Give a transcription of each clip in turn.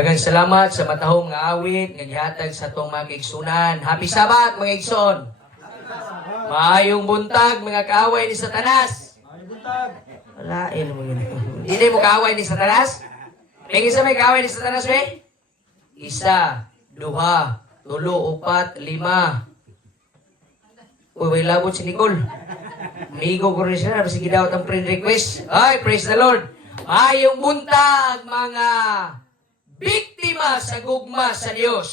Daghang salamat sa matahong nga awit nga gihatag sa atong mga kaigsunan. Happy Sabat mga igsoon. Maayong buntag mga kaaway ni Satanas. Wala mo yun. Hindi mo kaaway ni Satanas? May isa may kaaway ni Satanas, may? Isa, duha, tulo, upat, lima. Uy, may labot si Nicole. Migo ko rin siya. Sige daw ang friend request. Ay, praise the Lord. Maayong buntag mga biktima sa gugma sa Diyos.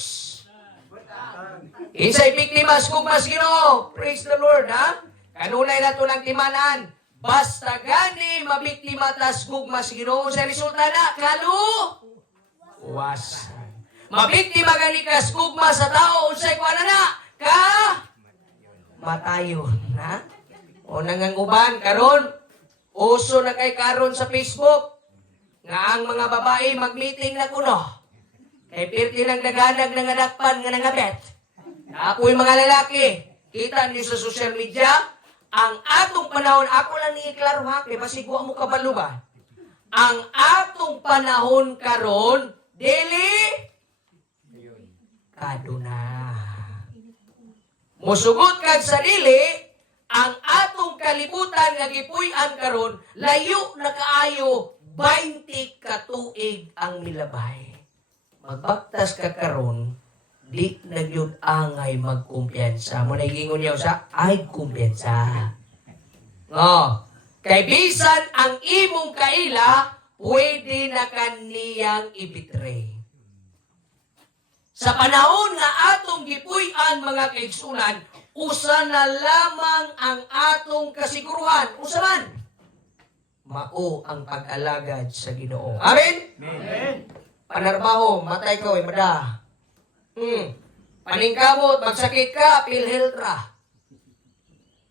Insay biktima sa gugma sa Ginoo. Praise the Lord, ha? Kanunay na ito ng timanan. Basta gani mabiktima tas gugma sa Ginoo. Sa resulta na, was. Mabiktima gani ka sa gugma sa tao. Unsay kuha na matayon, ha? O nangang uban, karon uso na kay karon sa Facebook nga ang mga babae mag-meeting na kuno. Kay pirti ng daganag ng adakpan nga nangabet. Ako'y mga lalaki, kita niyo sa social media, ang atong panahon, ako lang ni-iklaro ha, kay basigwa mo kabalo ba? Ang atong panahon karon, dili, kaduna. Musugot kag sa dili, ang atong kalibutan nga gipuy-an karon, layo na kaayo 20 katuig ang milabay. Magbaktas ka karon, di na gyud angay magkumpiyansa. Mo nagingon niya sa ay kumpiyansa. Kay bisan ang imong kaila, pwede na kaniyang ibitray. Sa panahon nga atong gipuy-an mga kaigsunan, usa na lamang ang atong kasiguruhan. Usa man? Mao ang pag-alagad sa Ginoo. Amen? Amen. Panarbaho, matay ka, mada. Paningkamot, magsakit ka, PhilHealth.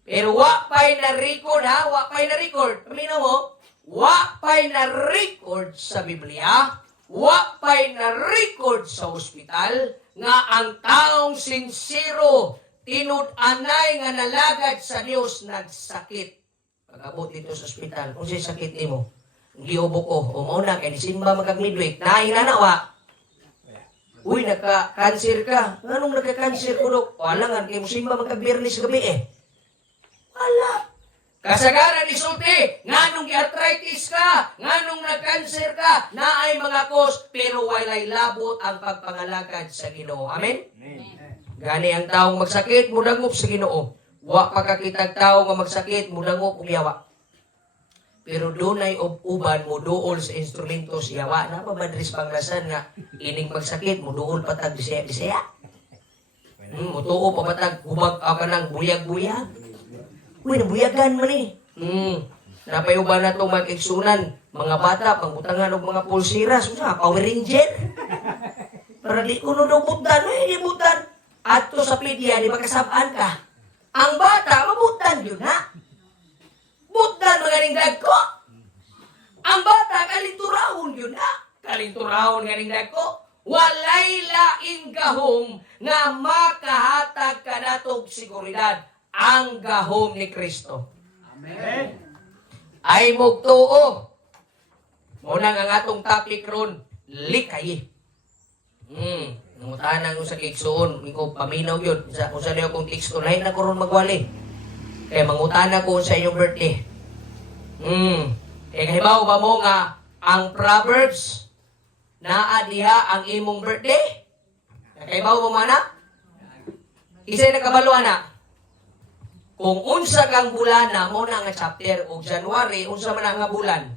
Pero wapay na record, ha? Wapay na record. Paminaw mo? Wapay na record sa Biblia. Wapay na record sa ospital nga ang taong sincero tinud-anay nga nalagad sa Dios nagsakit. Pag-abot dito sa ospital, kung siya sakit nimo, giubo ko, umuna kay Disimba magag-midweek, nainanawa. Uy, nagka-cancer ka. Anong nagka-cancer ko, Dok? Wala nga, kay Musimba magag-birnis gabi Wala. Kasagaran ni Sulti, nganong arthritis ka, nganong nag-cancer ka, naay mga cause, pero walay labot ang pagpangalagad sa Ginoo. Amen? Amen. Gani ang taong magsakit, mudangop sa Ginoo. Wa pagkakitag tao nga magsakit, mudangop ug yawa. Pero dunay uban mo duol sa instrumento sa yawa na mabadris panglasan nga ining magsakit mo duol patag Bisaya. Mutuo pa patag hubag ka nang buyag-buyag. Uy, nabuyagan man Napay uban na itong mag-iksunan, mga bata, pangutangan og mga pulsiras, Power Ranger. Para di ko daw butan, di butan. Ato sa pedya, di ba kasabaan ka? Ang bata, mabutan yun, ha? Butan, magaling dagko. Ang bata, kalinturahon yun, ha? Kalinturahon, magaling dagko. Walay laing gahom nga makahatag ka natong seguridad. Ang gahom ni Kristo. Amen. Ay mugtuo. Muna ang atong topic ron, likay. Nangutanang sa kiksoon, ko paminaw yun. Kung saan niyo akong teksto, lain na ko ron magwali. Kaya mangutana ko sa inyong birthday. Kaya kahibaw ba mo nga, ang Proverbs, naadiha ang imong birthday? Kahibaw mo mana? Isa'y nakabaluan na. Kung unsa kang bulan na mo na nga chapter o January, unsa man nga bulan?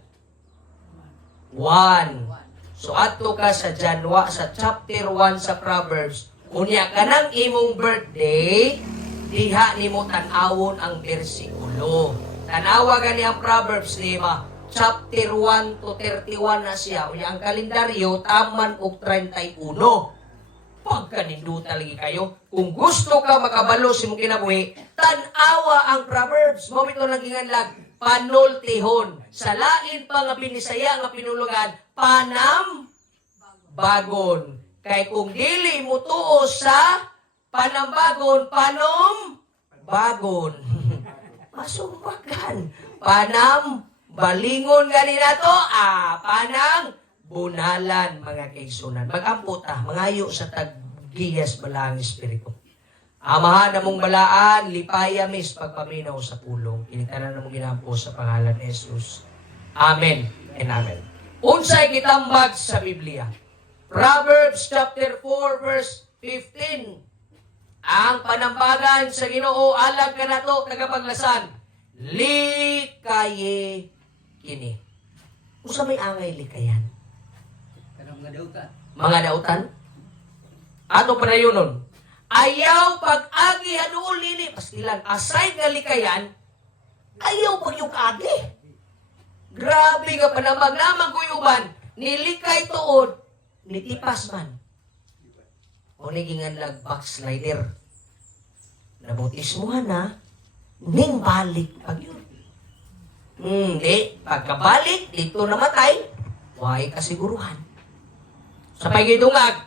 1. So ato ka sa sa chapter 1 sa Proverbs. Unya ka ng imong birthday, diha nimo tan-awon ang bersikulo. Tanawa gani ang Proverbs nima, chapter 1 to 31 na siya. Unya ang kalendaryo taman og 31. Pagkaninduta lagi kayo. Kung gusto ka makabalo sa mong kinabuhi, tanawa ang Proverbs. Momento lang ginganlag, panultihon. Sa lain pa nga binisaya nga pinulungan, panambagon. Kay kung dili mo tuo sa panambagon, panombagon. Masumbagan. Panambalingon gani na to, panang bunalan mga kaigsunan. Mag-ampo ta, mangayo sa taggiyas balang espiritu. Amahan na mong balaan, lipaya mis pagpaminaw sa pulong. Kinitanan na mong ginampo sa pangalan ni Jesus. Amen and amen. Unsay gitambag sa Biblia. Proverbs chapter 4 verse 15. Ang panambagan sa Ginoo alag ka nato tagapaglasan. Likaye kini. Usa may angay likayan. Mga dautan. Ato padayonon. Ayaw pag-agi anuol nini pastilan aside nga likayan. Ayaw pag yung agi. Grabe ka panambag namang kuyuban. Nilikay tuod. Nitipas man. O nagingan lag backslider. Nabutismuhan na. Ning balik pag yun. Hindi. Pagkabalik, dito namatay. Huwag kasiguruhan. Sa pagidungag,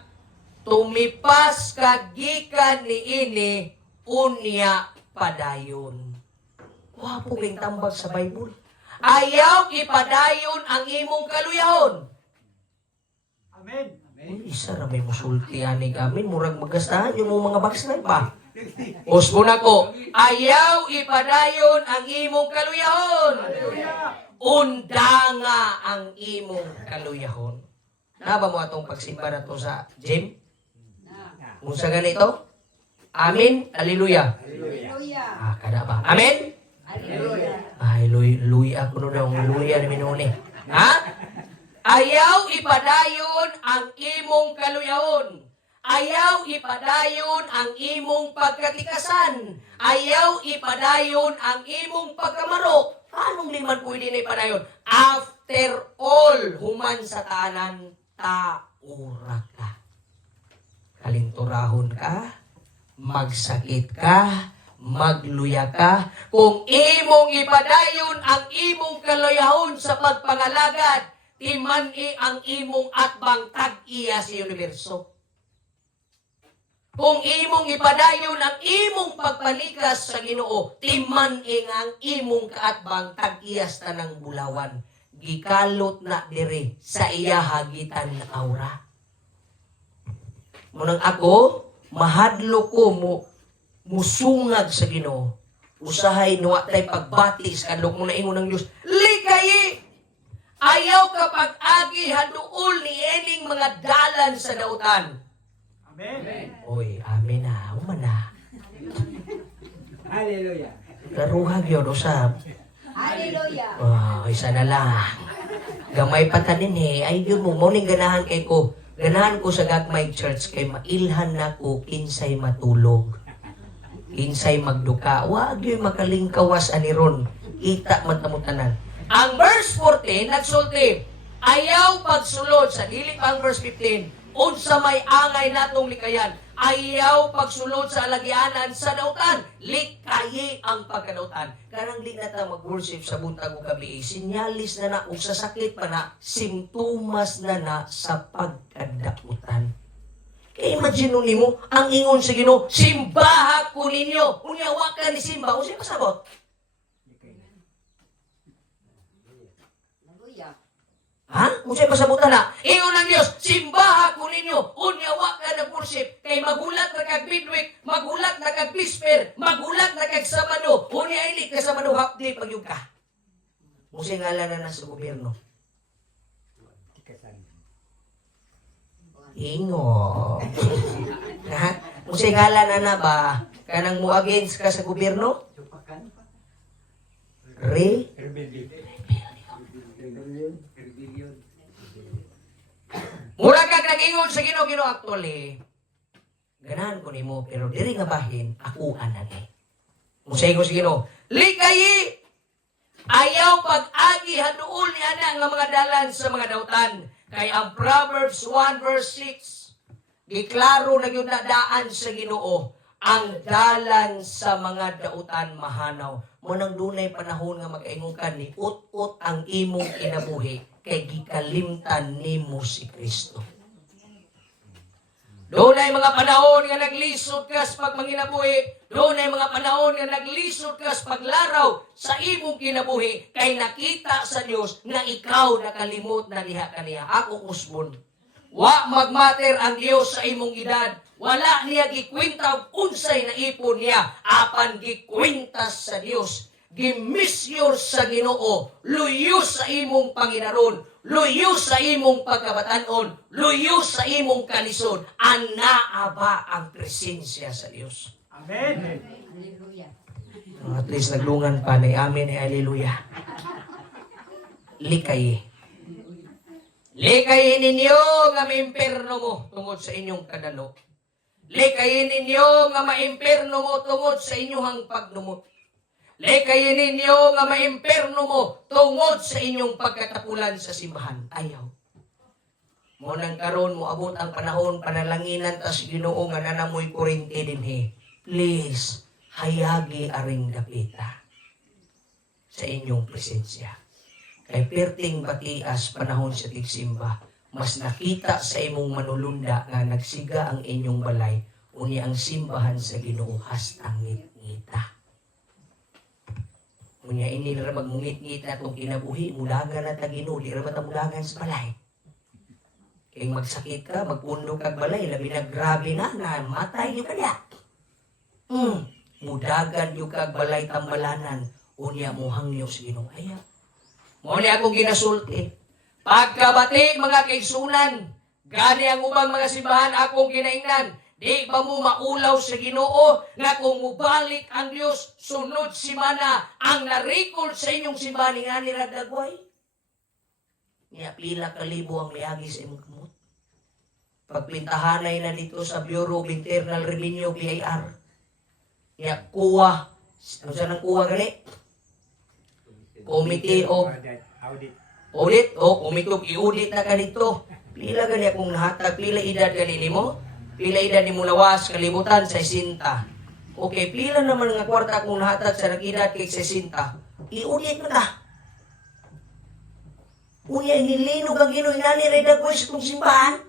tumipas kagikan ni ini unya padayon. Wapo kayong tambag sa Bible. Ayaw ipadayon ang imong kaluyahon. Amen. Uy, isa na may musultihan ni gamin. Murag magastahan yung mga backslide pa. Usbo na ko. Ayaw ipadayon ang imong kaluyahon. Undanga ang imong kaluyahon. Naba mo atong pagsimba na to sa gym? Kung sa ganito? Amin. Hallelujah. Kada ba? Amen? Ay, luya ako nun ang luya ni Minuni. Ha? Ayaw ipadayon ang imong kaluyahon. Ayaw ipadayon ang imong pagkatikasan. Ayaw ipadayon ang imong pagkamaro. Anong liman pwede na ipadayon? After all, human sa tanan, taura ka. Kalinturahon ka, magsakit ka, magluya ka. Kung imong ipadayon ang imong kaluyahon sa pagpangalagad, timani ang imong atbang tag-iya sa universo. Kung imong ipadayon ang imong pagpalikas sa Ginoo, timani ang imong kaatbang tag-iyas tanang bulawan. Gikalot na dire sa iya hagitan na aura. Munang ako, mahadlo ko musungag sa Ginoo. Usahay nuwatay pagbati sa kadlok mo na ingon ng Dios. Likayi! Ayaw kapag agi haduol ni ening mga dalan sa dautan. Amen. Oy, amen na. Umana. Hallelujah. Karuhag yun, usap. Hallelujah. Isa na lang. Gamay pa tanin ay yun mo. Muning ganahan kay ko. Ganahan ko sa Gagmay Church kay mailhan na ko kinsay matulog. Kinsay magduka. Wag yun makalingkawas aniron. Kita matamutanan. Ang verse 14, nagsulti. Ayaw pagsulod sa dili pang verse 15. Unsa may angay natong likayan. Ayaw pagsulod sa alagyanan sa dautan. Likayi ang pagkadautan. Karang di na ta mag-worship sa buntag o gabi. Sinyalis na na o sa sakit pa na. Simptomas na sa pagkadautan. Kaya imagine ni mo, ang ingon sa Ginoo, simbaha ko ninyo. Unyawa ka ni simba. O siya pasabot? Hallelujah. Ha? Kung siya pasabutan na, ingon ng Diyos, simbaha ko ninyo, unyawa ka na worship, kay magulat na kag midweek, magulat na kag pisper, magulat na kag Sabado, unya ilik ka Sabado, hapdi pag yung ka. Kung siya ngalan na sa gobyerno. Ingon. Ha? Kung siya ngalan na ba, kanang mo against ka sa gobyerno? Mura kag nag-ingon sa Ginoo actually. Ganahan ko nimo pero diri nga bahin ako anani. Musay ko sa Ginoo, likayi ayaw pag-agi haduol ni ana nga mga dalan sa mga dautan. Kay ang Proverbs 1 verse 6 giklaro na gyud daan sa Ginoo ang dalan sa mga dautan mahanaw. Munang dunay panahon nga mag-ingon ka ni ut-ut ang imong kinabuhi kay gikalimtan nimo si Kristo. Doon ay mga panahon nga naglisod ka sa pagmanginabuhi. Doon ay mga panahon nga naglisod ka sa paglaraw sa imong kinabuhi. Kay nakita sa Dios nga ikaw nakalimot na diha kaniya. Ako usbon. Wa magmater ang Dios sa imong edad. Wala niya gikwinta og unsay na ipon niya. Apan gikwintas sa Dios. Gimisyor sa Ginoo. Luyo sa imong panginaron. Luyo sa imong pagkabatanon. Luyo sa imong kalisod. Anaa ba ang presensya sa Dios? Amen. At least naglungan pa ni amin ni Hallelujah. Likay. Likayin ninyo nga maimperno mo tungod sa inyong kadalo. Likayin ninyo nga maimperno mo tungod sa inyong pagdumot. Likayin ninyo nga maimperno mo tungod sa inyong pagkatapulan sa simbahan. Ayaw. Mo nang karon mo abot ang panahon panalanginan tas Ginoo nga nanamoy kurente dinhi. Please, hayagi aring dapita sa inyong presensya. Kay perting batias panahon sa tigsimba, mas nakita sa imong manulunda nga nagsiga ang inyong balay, unya ang simbahan sa Ginoo hastang ngit-ngita. Unya ini ra magmungit-ngit na itong kinabuhi, mulagan na Ginoo, di ra mulagan sa balay. Kaya magsakit ka, magpundok kag balay, labi na grabe na, matay yung kanya. Mudagan yung kag balay tambalanan, unya muhang niyo sa Ginoo. Aya. Muli akong ginasulti. Pagkabati mga kaigsunan, gani ang ubang mga simbahan akong ginaingnan, di ba mo maulaw sa Ginoo nga kung mubalik ang Dios sunod simana ang na-record sa inyong simbahan nga ni Radagway? Niya pila kalibo ang miagi sa imong kamot. Pagpintahanay na dito sa Bureau of Internal Revenue, BIR. Niya kuha. Ano saan ang kuha gali? Committee of Audit. O, committee of i-audit na ka dito. Pila gani akong nahatag, pila edad gani nimo? Pila edad nimo lawas, kalibutan sa 60. Okay, pila naman nga kwarta akong nahatag sa nag-edad kay 60. I-audit mo na. Unya, nilinog ang Ginoo inani Radagway sa itong simbahan.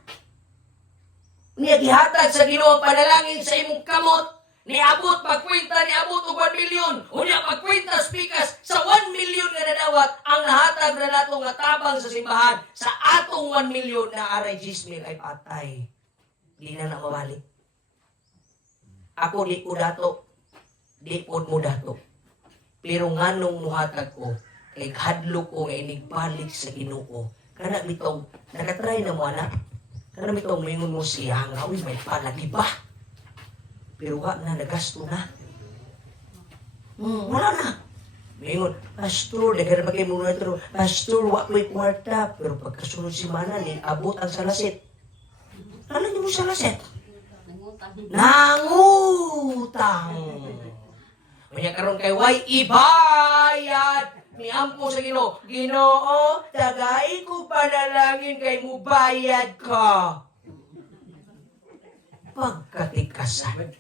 Unya, gihatag sa Ginoo ang panalangin sa imong kamot. Niabot pagkwenta, niabot og 1 milyon. Unya pagkwenta spikas sa 1 milyon nga nadawat ang nahatag na nato nga tabang sa simbahan. Sa atong 1 milyon na aray 10,000 ay patay. Di na mabalik. Ako di ko dato. Di po mo dato. Pero nganong muhatag ko, kay hadlo ko nga inigbalik sa Ginoo. Kana bitong nakatry na mo anak. Kana bitong mingon mo siya nga uy may palagi ba? Pero wala na, nagasto na. Wala na. Mingon, Pastor, dagan pa kayo muna ito. Pastor, wala may kwarta. Pero pagkasunod si Mana, abot ang salasit. Ano niyo mo salasit? Nangutang. Kaya karon kay way ibayad. Niampo sa Ginoo. Ginoo, tagay ko panalangin kay mo bayad ka. Pagkatikasan.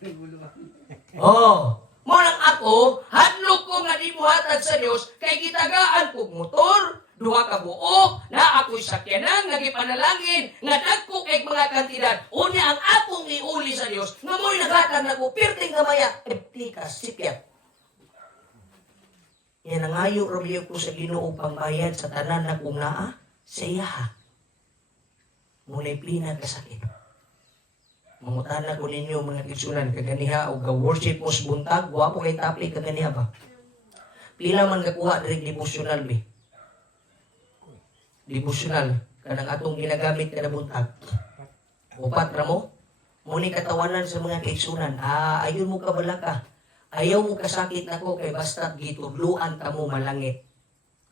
Mo lang ako, hadlok ko nga di buhatag sa Dios kay gitagaan kog motor, duha ka buo, na ako'y sakyanan nga gipanalangin, nga dagko kay mga kantidad. Unya ang akong iuli sa Dios, nga mo'y naghatag na ko pirting kamaya, eplikas, sipyat. Yan ang ayo rabiyo ko sa Ginoo pangbayad sa tanan na kung naa, sa iya. Muna'y pina kasakit. Mangutana ko ninyo mga kigsunan kaganiha o ga-worship mo sa buntag, wapo kay tapli kaganiha ba? Pila man kakuha direk devotional be. Devotional kanang atong ginagamit kada buntag. Upat ra mo. Muni katawanan sa mga kigsunan. Ayon mo kabalaka. Ayaw mo kasakit nako kay basta gitudluan ta mo malangit.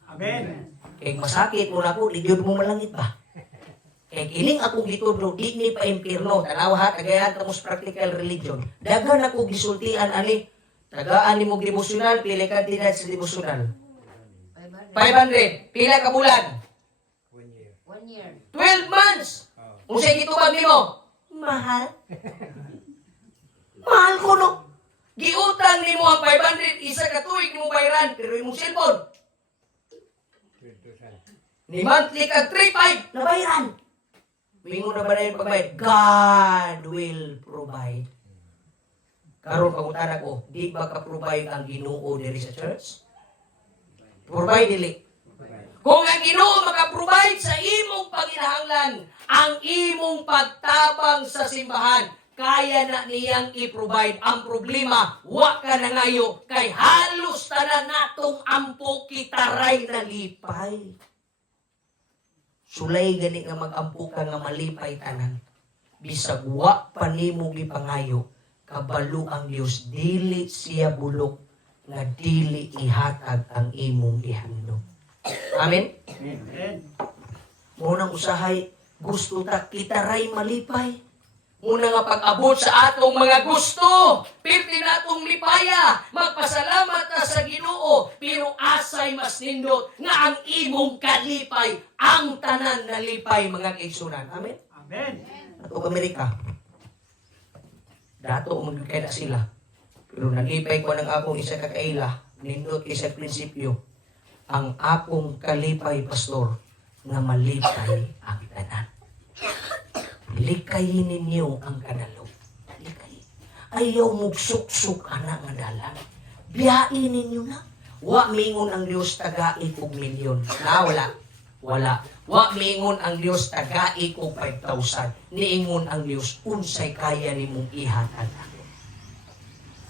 Amen. Kay masakit mo nako, di gyud mo malangit ba? Kaya kining akong gitudlo, di ni pa impirno. Tanawa ha, tagayan tamos practical religion. Daghan ako gisultian ani. Tagaan ni mong devotional, pila kantidad sa devotional. 500. Pila ka bulan? 1 year. 12 months. Kung sa'yo gitubag nimo, mahal. Mahal ko no. Giutang nimo ang 500, isa ka tuig nimo bayaran, pero imong cellphone. Ni monthly kag 3,500 na bayaran. Mingon na ba na yung pagbayad? God will provide. Karon pangutan ako, di ba ka-provide ang Ginoo diri sa church? Provide dili. Kung ang Ginoo maka-provide sa imong panginahanglan, ang imong pagtabang sa simbahan, kaya na niyang i-provide. Ang problema, wa ka na ngayo, kay halos tanan natong ampo kitaray na lipay. Sulay gani nga mag-ampo ka nga malipay tanan. Bisag wa pa nimo gipangayo, kabalo ang Dios, dili siya bulok nga dili ihatag ang imong gihandom. Amen? Amen. Munang usahay, gusto ta kitaray malipay. Muna nga pag-abot sa atong mga gusto, pirti na atong lipaya, magpasalamat na sa Ginoo, pero asay mas nindot nga ang imong kalipay, ang tanan na lipay, mga kaigsunan. Amen? Amen. Atong Amerika, dato magkaya na sila. Pero nalipay ko ng akong isa kakaila, nindot isa prinsipyo, ang akong kalipay, pastor, nga malipay ang tanan. Likayin ninyo ang kanalo. Likayin. Ayaw mugsuksok anak nga dalan. Biyain ninyo na. Wa mingon ang Dios tagai og milyon. Na wala. Wala. Wa mingon ang Dios tagai og 5,000. Niingon ang Dios unsay kaya nimong ihatag ako.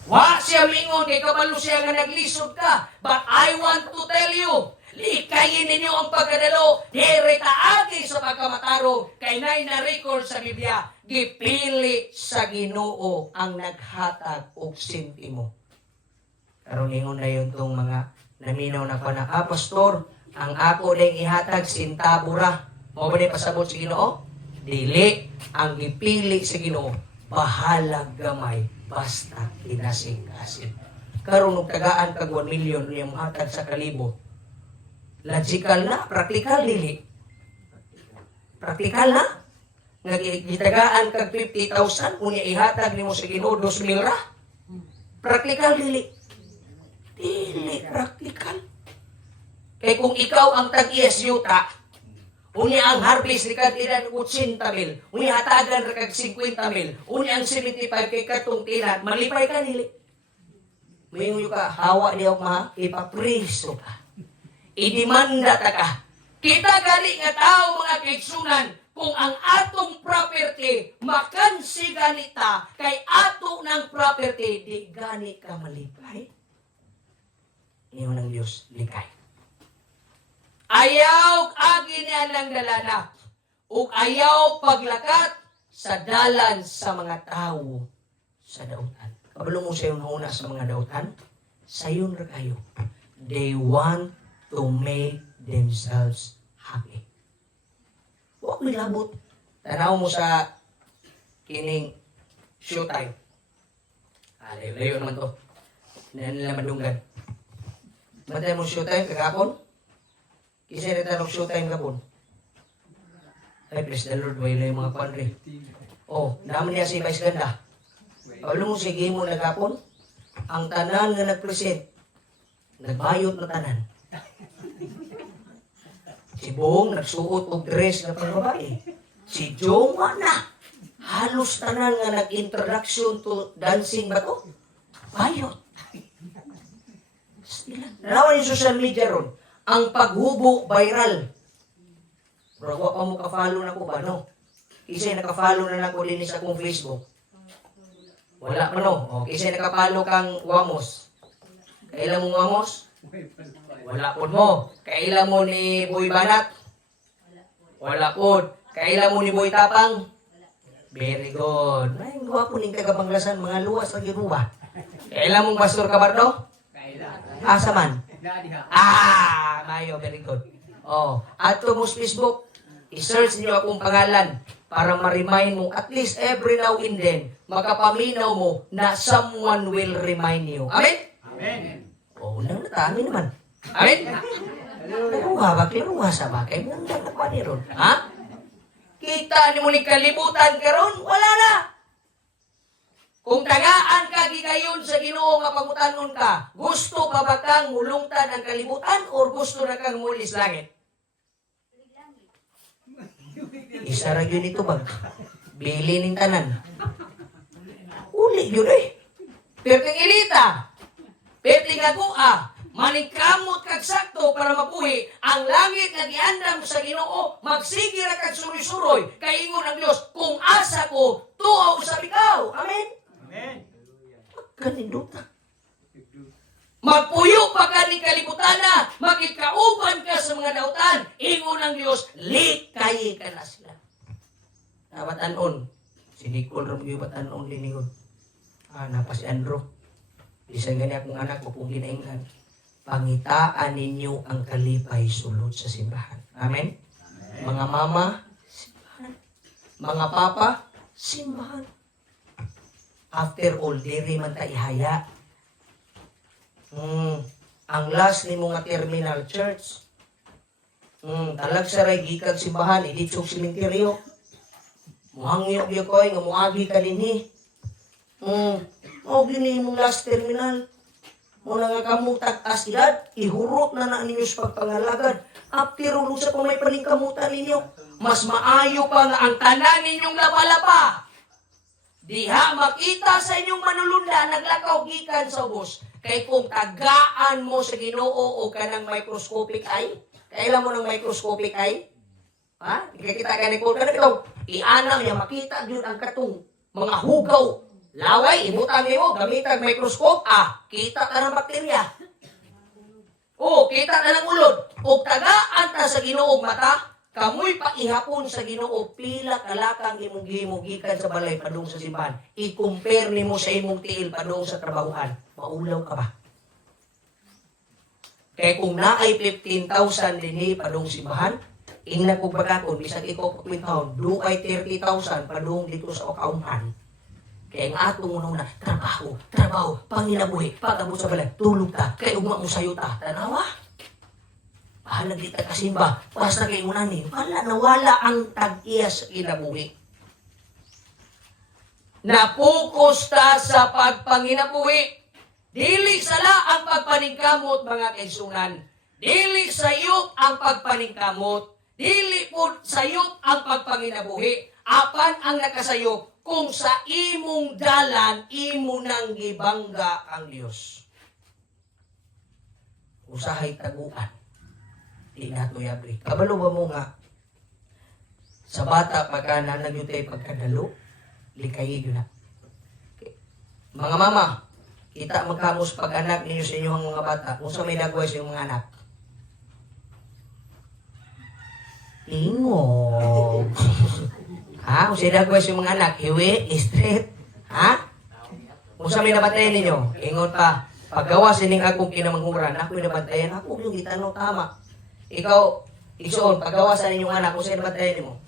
Wa siya mingon kay kabalo siya nga naglisod ka. But I want to tell you, likayin ninyo ang pagkadalo, diretaagi sa pagkamataro, kay nay na record sa Biblia, gipili sa Ginoo ang naghatag og sentimo. Karon ingon na yun tong mga naminaw na ko na, pastor, ang ako ding ihatag sintabo ra. Mao ba ni pasabot sa Ginoo? Dili, ang gipili sa Ginoo, bahalag gamay, basta kinasing-kasing. Karon og tagaan kag 1 million yung hatag sa kalibo. Logical na, practical dili. Practical na. Nagitagaan kag 50,000 unya ihatag nimo sa Ginoo 2,000 ra. Practical dili. Dili practical. Kay kung ikaw ang tag-iyas yuta, unya ang harvest ni katilan 80,000, unya hatagan ra kag 50,000, unya ang 75 kay katong tinan, malipay ka dili. Mayong ka hawa di og ma ipapriso ka. Idimanda ta ka. Kita gali nga tao mga kaigsunan, kung ang atong property makansi gani ta, kay ato ng property di gani ka malipay. Iyon ng Diyos, likay. Ayaw agi niya ng dalana, ug ayaw paglakat sa dalan sa mga tao sa dautan. Kabalo mo sa yung una sa mga dautan, sayon ra kayo. They want to make themselves happy. Huwag milabot. Tanaw mo sa kining showtime. Layo naman to. Hindi nila madunggan. Matay mo showtime kagapon? Kisay na tanong showtime kapon? Ay, bless the Lord. Way na yung mga pandre. Oh, naman niya si Vice Ganda. Pablo mo sige mo nagapon? Ang tanan nga nag-present, nagbayot na tanan. Si Bong nagsuot og dress na pangbabae. Si Joma na. Halos tanan nga nag-introduction to dancing ba to? Bayot. Nalawan yung social media ron. Ang paghubo viral. Bro, wa pa mo ka-follow na ko ba, no? Isa'y naka-follow na lang ko din sa akong Facebook. Wala pa, no? O, isa'y naka-follow kang Wamos. Kailan mo Wamos? Wala po mo. Kailan mo ni Boy Banat? Wala po. Kailan mo ni Boy Tapang? Very good. Ay, gawa po ning Tagabanglasan, mga luwas lagi mo ba? Kailan mong Pastor Cabardo? Asa man? Mayo, very good. Oh, ato mo sa Facebook, i-search niyo akong pangalan para ma-remind mo, at least every now and then, makapaminaw mo na someone will remind you. Amen? Amen. Oh, nang natami naman. Amen? Klaruha sa bakay. Nandang na pa ni ron. Ha? Kita ni mo ni kalibutan karon, wala na. Kung tagaan ka gigayon sa Ginoo nga pangutanon ka, gusto pa ba kang mulungtan ang kalibutan or gusto na kang mulis langit? Isa ra yun ito bag. Bili ning tanan. Uli yun eh. Perting ilita. Perting agua. Maningkamot kag sakto para mapuhi ang langit nga giandam sa Ginoo. Magsige ra kag suroy-suroy kay ingon ang Dios kung asa ko tuaw sa ikaw. Amen. Amen. Kaninduta. Magpuyo pa ka ni kalibutana, makikauban ka sa mga dautan, ingon ng Diyos, likay ka na sila. Nabatanon, si Nicole Romeo batanon din ingon. Napa si Andrew. Isang gani akong anak ko pong ginaingan. Pangitaan ninyo ang kalipay sulod sa simbahan. Amen? Mga mama, simbahan. Mga papa, simbahan. After all, diri man ta ihaya. Ang last ni mga terminal church. Talag saray gikan simbahan, iditsog simenteryo. Muhangyo gyud koy nga muagi ka dinhi. Gini mong last terminal. Muna nga kamutag as edad, ihurot na ninyo sa pagpangalagad. After ulo sa kung may paningkamutan ninyo, mas maayo pa nga ang tanan ninyong lapa-lapa. Diha makita sa inyong manulunda, naglakaw gikan sa ubos. Kay kung tagaan mo sa Ginoo o kanang microscopic eye, kailan mo ng microscopic eye? Ha? Ikakita ka ni Paul, kanang ito, ianang niya, makita yun ang katong mga hugaw. Laway, ibutan mo, gamitan microscope, kita ka ng bakterya. Kita ka ng ulod. O tagaan ta sa Ginoo mata, kamoy pa ihapon sa Ginoo, pila kalakang imong gimugikan sa balay padung sa simbahan. I-compare nimo sa imong tiil padung sa trabahuan. Maulaw ka ba? Kaya kung naay 15,000 dinhi padung simbahan, ingna kong pagkakon, bisag ikaw pa kwintahon, doon ay 30,000 padung dito sa okaumhan. Kaya ang atong una, trabaho, panginabuhi, pag-abot sa balay, tulog ta, kaya ugma mo sayo ta, tanawa. Bahala di ta kasimba, basta kay unani, nawala ang tag-iya sa kinabuhi. Napokus ta sa pagpanginabuhi. Dili sala ang pagpaningkamot, mga kaigsunan. Dili sayop ang pagpaningkamot. Dili po sayop ang pagpanginabuhi. Apan ang nakasayop, kung sa imong dalan, imo nang gibangga ang Dios. Usahay taguan. Di na to yabri. Kabalo ba mo nga, sa bata pagka nanagyutay pagkadalo, likayi yun na. Mga mama, kita magkamos pag-anak ninyo sa inyong mga bata, kung sa may nagway sa inyong mga anak. Tingog. Kung sa nagway sa inyong mga anak, hiwi, straight. Kung sa may nabatayan ninyo, ingon pa, paggawa sining akong kinamanghuran, ako yung nabatayan, ako yung gitanong tama. Ikaw, isuon, paggawa sa ninyong anak, kung sa nabatayan mo,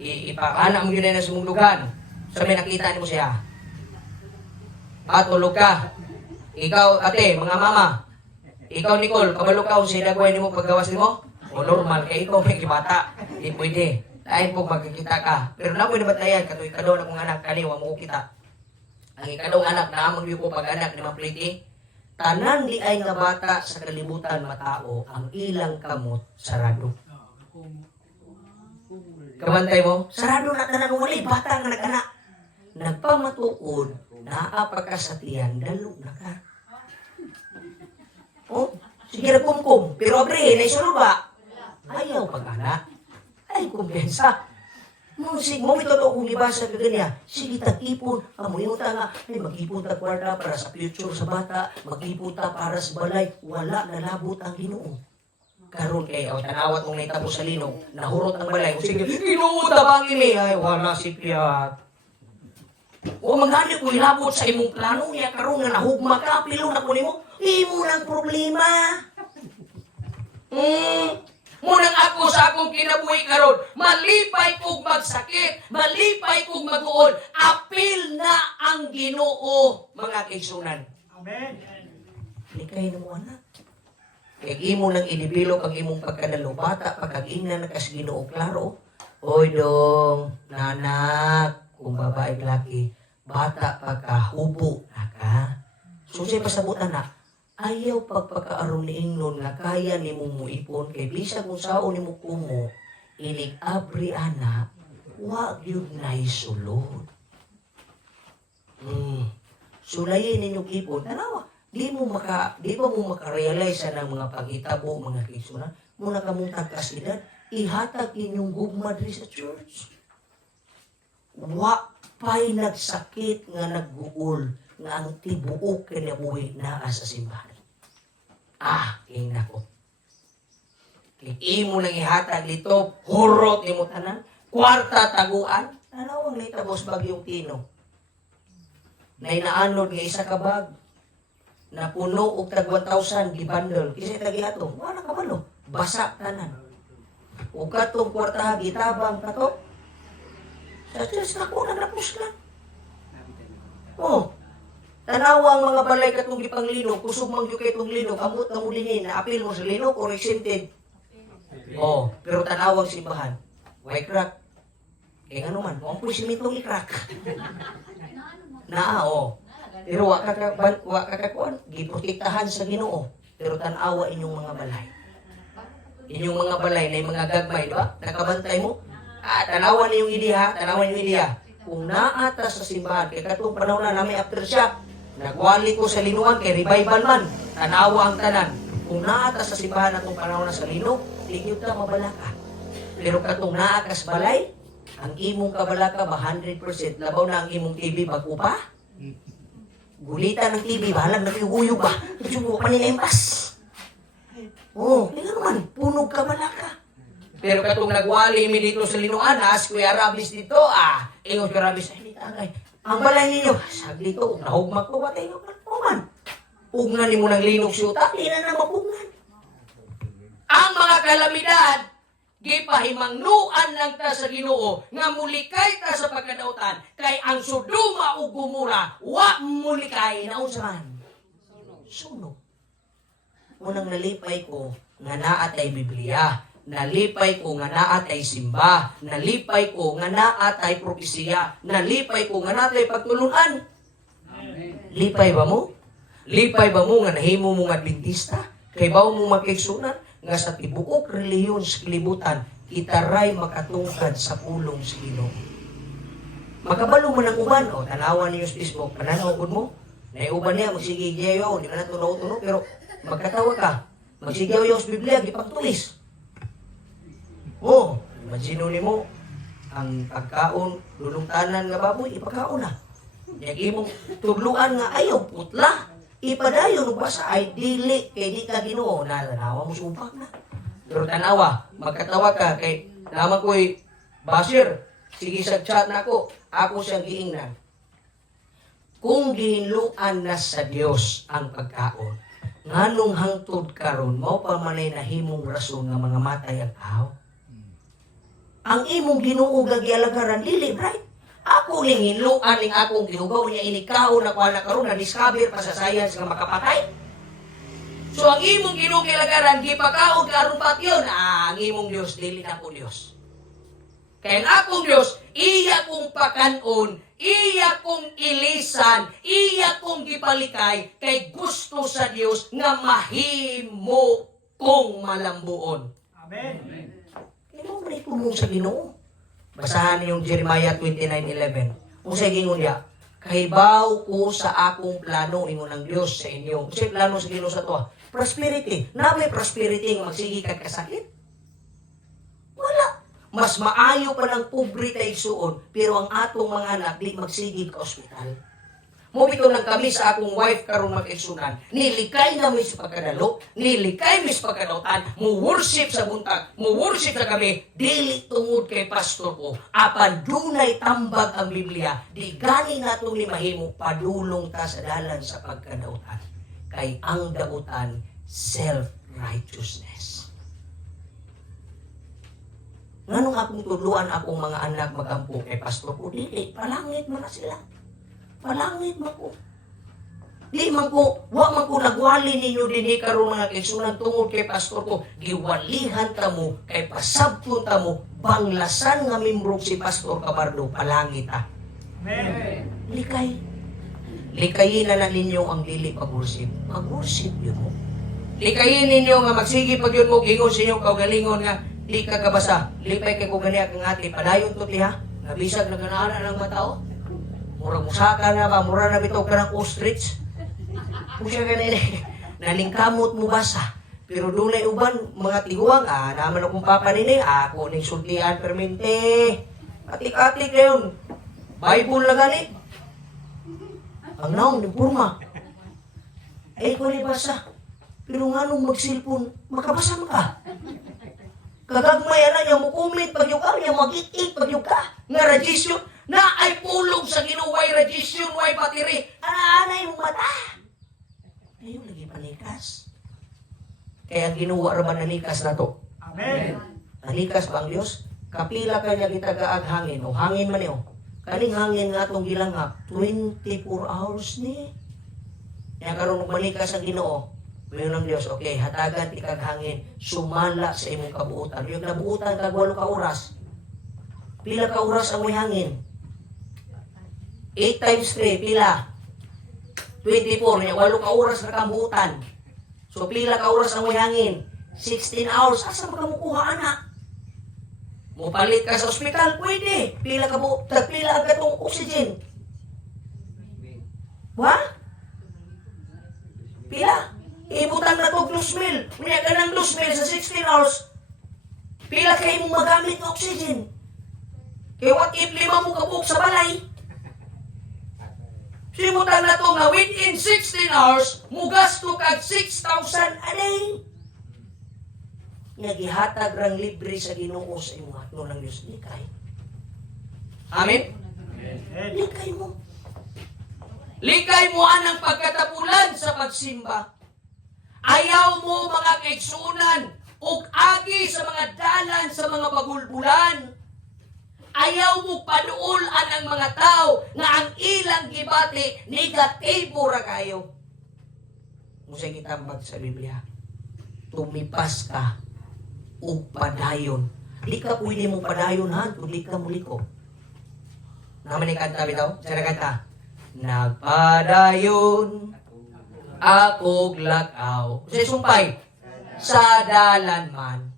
ipaanak mo yun na sa munglugan. Sa may nakita mo siya. Tulog ka. Ikaw, ate, mga mama. Ikaw, Nicole, kabalo ka kung sinagway mo paggawas mo? O normal, kaya ikaw may kibata. Hindi pwede. Dahil po magkikita ka. Pero na po nabatayan, katoy kadaw na kong anak, kaniwa mo kita. Ang ikadaw anak, naamang ko pag-anak ni Mapliti, tanan di ay nga bata sa kalibutan matao, ang ilang kamot, sarado. Kamantay mo, sarado na tanan wali, bata nga nag-anak. Nagpamatuod, naapaka sa tiyan, dalo na ka. Sige na kumkum, pero abre, naisunod ba? Ayaw pag-anak. Ay, kumpensa. Musik mo, ito kung ibasa ka ganyan. Sige, tag-ipon. Amoy mo ta nga. Ay, mag-ipon ta kwarta para sa future sa bata. Mag-ipon ta para sa balay. Wala, nalabot ang Ginoo. Karon kayo, tanawat mong naitapos sa linog. Nahurot ang balay. Sige, Ginoo ta bang ini? Ay, wala si Piyat. Maghanip ko ilabot sa imong plano niya. Karon nga nahugma ka, pilo na kunin mo. Imo ng problema. Munang ako sa akong kinabuhi karon, malipay kog magsakit, malipay kog mag-uod, apil na ang Ginoo, mga kaigsunan. Amen. Likay na mo anak. Kaya imo lang inibilog ang imong pagkadalo, bata, pagkag-ina na kas Ginoo, klaro. Oy dong, nanak, kung babae laki, bata pagkahubo na ka. Susay pasabutan na, ayaw pagpakaaron ni Ingnon nga kaya ni mong muipon, kay bisa kung sao ni mo kumo, inig abri ana, wag yun na isulod. Sulayin ninyong ipon, tanawa, di ba mo makarealize ng mga paghitabo, mga kisunan, muna ka mong tagkasidad, ihatag inyong gugma diri sa church. Wa pa'y nagsakit nga nagguol, nga ang tibuok kinabuhi na sa simbahan. King nako. Imo lang ihatag dito, hurot ni mo tanan, kwarta taguan, tanawang litabos bagyong tino. Na inaanod nga isa ka bag, na puno og tag 1,000 gibandol, kasi tagiato, wala ka malo, basa tanan. Ug katong kwarta gitabang kato, sa church na ko napuslan. Tanawa ang mga balay katong gipanglinog, kusog man gyud kay tong linog, amot na mulingin, na apil mo sa linog or exempted. Pero tanawang simbahan, why crack? Kaya nga naman, kung po simentong i-crack. Pero wa kakakuan, giprotektahan sa Ginoo. Pero tanawa inyong mga balay. Inyong mga balay na mga gagmay, di ba? Nakabantay mo. Tanawa ninyong ideya. Kung naata sa simbahan, kaya katong panahon na namin aftershock, nagwali ko sa linuan, kay revival man, tanawa ang tanan. Kung naata sa simbahan atong panahon na sa lino, ligyod ka mabalaka. Pero katong naakas balay, ang imong kabalaka ba 100%, labaw na ang imong TV bago pa? Gulitan ng TV, bahalang nakihuyog ba? Nagsubo ka nila impas. Kaya naman, punog kabalaka. Pero katong nagwali mi dito sa Linuanas, Kuya Rabis dito, ingon Kuya Rabis, ay, tagay. Ang balay ninyo, sagli to, nahugmag ko ba tayo man? Pugnan ni mo ng linog siyuta, di na mapugnan. Ang mga kalamidad, gipahimangnuan lang ta sa Ginoo nga mulikay ta sa pagkadautan kay ang Sodoma ug Gomora wa mulikay naon sa man. Sunog. Unang nalipay ko nga naatay Biblia, nalipay ko nga naatay simba, nalipay ko nga naatay propesiya, nalipay ko nga naatay pagtulunan. Lipay ba mo? Lipay ba mo nga nahimo mong Adventista? Kay bawo mo makigsunan nga sa tibuok reliyon sa kilibutan, itaray makatungkad sa pulong sa Ginoo. Magkabalo mo ng uban, tanawan niyo sa Facebook, pananawagod mo, naiuban niya, magsigigiyaw, di ka na tunaw-tunaw, pero magkatawa ka, magsigiyaw sa Biblia, gipagtulis. Masinuli mo, ang pagkaon, lulungtanan nga baboy, ipagkaon na. Yung imong tudluan nga ayaw, putla, ipadayon ba sa ay dili, kay di ka Ginoo, nalanawa mo subak na. Pero tanawa, magkatawa ka, kay naman ko'y basir, sige sa chat na ako siyang giingnan. Kung gihinluan na sa Dios ang pagkaon, nganong hangtod karon mao pa manay nahimong rason nga mga matay ang tao. Ang imong Ginoo gagyalagaran dili right. Ako ning hinluan ning akong gihugaw niya inikaw na kuha na karon na discover pa sa science nga makapatay. So ang imong Ginoo gialagaran gipakaon karon patyon ang imong Dios dili na ko Dios. Kaya ang akong Dios iya kong pakanon, iya kong ilisan, iya kong gipalikay kay gusto sa Dios nga mahimo kong malambuon. Amen. Imo man itumong sa Ginoo. Basahan niyo yung Jeremiah 29:11. Kung sa gingon niya, kahibaw ko sa akong plano ingon ng Dios sa inyo. Kasi plano sa Ginoo sa to, prosperity. Na may prosperity nga magsigi kag kasakit? Wala. Mas maayo pa ng pobre kay igsuon, pero ang atong mga anak di magsigig ka ospital. Mubito lang kami sa akong wife karon mag-igsunan. Nilikay na mi sa pagkadalo, nilikay mi sa pagkadautan, mo worship sa buntag, mo worship sa gabi, dili tungod kay pastor ko. Apan dunay tambag ang Biblia, di gani nato ni mahimo padulong ta sa dalan sa pagkadautan. Kay ang dautan self-righteousness. Nganong akong tudluan akong mga anak magampo kay pastor ko, dili palangit mo na sila. Palangit man ko. Di man ko, wa man ko nagwali ninyo din karon mga kaigsunan tungod kay pastor ko. Giwalihan ta mo, kay pasabton ta mo, banglasan nga membro si Pastor Cabardo, palangit ta. Amen. Likay. Likayin na ninyo ang dili pag-worship. Mag-worship yun mo. Likayin ninyo nga magsige pag yun mo, gingon sa inyong kaugalingon nga, Di ka kabasa. Lipay kay ko ganiya kang ati. Padayon to ti ha. Nabisag na ganaan ng mga tao. Murag musaka na ba? Mura na bitaw ka ng ostrich. Kung siya ganyan nalingkamot mo basa. Pero dunay uban, mga tiguang, naman akong papanini, ako ning sultian permente. Atik-atik na yun. Bible na gani. Ang naong, ng purma. Ko ni basa. Pero nga nung magsilpon, makabasa mo ka. Kagagmay na niya mo comment pag yung ka, niya mag-it-it pag yung ka. Nga regisyon, na ay pulong sa ginuway regisyon, way patiri. Ana-ana yung mata. Ayun, lagi panikas. Kaya ginuwa raman nanikas na to. Amen. Nanikas ba ang Diyos? Kapila ka niya gitagaag hangin. O hangin man niyo. Kaning hangin nga itong gilangap, 24 hours ni. Kaya karoon manikas ang Ginoo. Ngayon ng Diyos, okay, hatagan ti kag hangin, sumala sa imong kabuutan. Yung nabuutan kag 8 ka oras. Pila ka oras ang may hangin? 8 times 3, pila? 24, niya 8 ka oras na kabuutan. So pila ka oras ang may hangin? 16 hours. Asa ba ka mukuha, anak? Mupalit ka sa ospital, pwede. Pila ka pila ang katong oxygen. Wa? Pila? Ibutan na to plus mil. Niya ka ng plus mil sa 16 hours. Pila kayo mong magamit ng oxygen. Kaya what if 5 mo kabuk sa balay? Simutan na to nga within 16 hours, mugas to kag 6,000 a day. Nga gihatag rang libre sa Ginoo sa imong hatno ng Dios likay. Amen. Likay mo. Likay mo anang pagkatapulan sa pagsimba. Ayaw mo mga kaigsunan ug agi sa mga dalan sa mga bagulbulan. Ayaw mo panuulan ang mga tao nga ang ilang gibati negatibo ra kayo. Musay kitambag sa Biblia. Tumipas ka ug padayon. Di ka pwede mong padayon ha, di ka muliko. Naman ni kanta bitaw, sa kanta. Nagpadayon akog lakaw. Sa sumpay, sa dalan man,